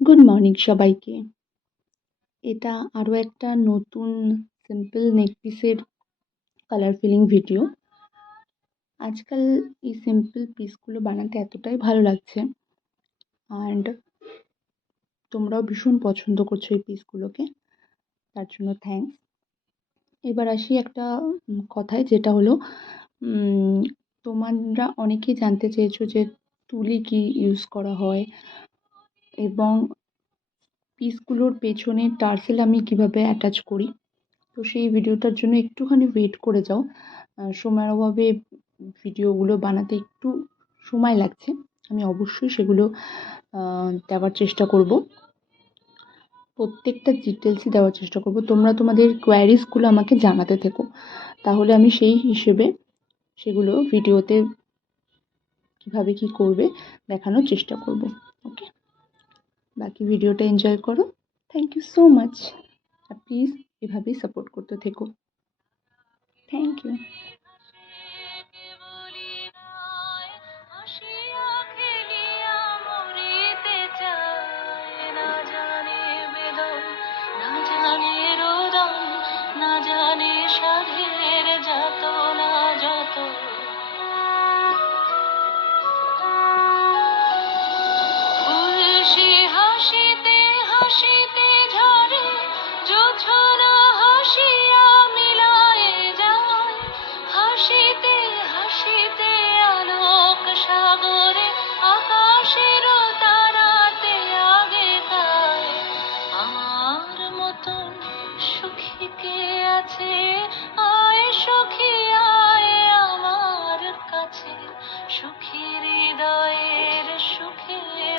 Good morning সবাইকে। এটা আরও একটা নতুন সিম্পল নেক পিসের কালার ফিলিং ভিডিও। আজকাল এই সিম্পল পিসগুলো বানাতে এতটাই ভালো লাগছে অ্যান্ড তোমরাও ভীষণ পছন্দ করছো এই পিসগুলোকে, তার জন্য থ্যাঙ্কস। এবার আসি একটা কথায়, যেটা হলো তোমরা অনেকেই জানতে চেয়েছো যে তুলি কি ইউজ করা হয় এবং পিসগুলোর পেছনে টার্সেল আমি কিভাবে অ্যাটাচ করি। তো সেই ভিডিওটার জন্য একটুখানি ওয়েট করে যাও। সময়ের অভাবে ভিডিওগুলো বানাতে একটু সময় লাগছে। আমি অবশ্যই সেগুলো দেওয়ার চেষ্টা করব। প্রত্যেকটা ডিটেলসই দেওয়ার চেষ্টা করব। তোমরা তোমাদের কোয়ারিজগুলো আমাকে জানাতে থেকো, তাহলে আমি সেই হিসেবে সেগুলো ভিডিওতে কীভাবে কী করবে দেখানোর চেষ্টা করব। ওকে, বাকি ভিডিওটা এনজয় করো। Thank you so much. আর প্লিজ এভাবেই সাপোর্ট করতে থেকো। Thank you.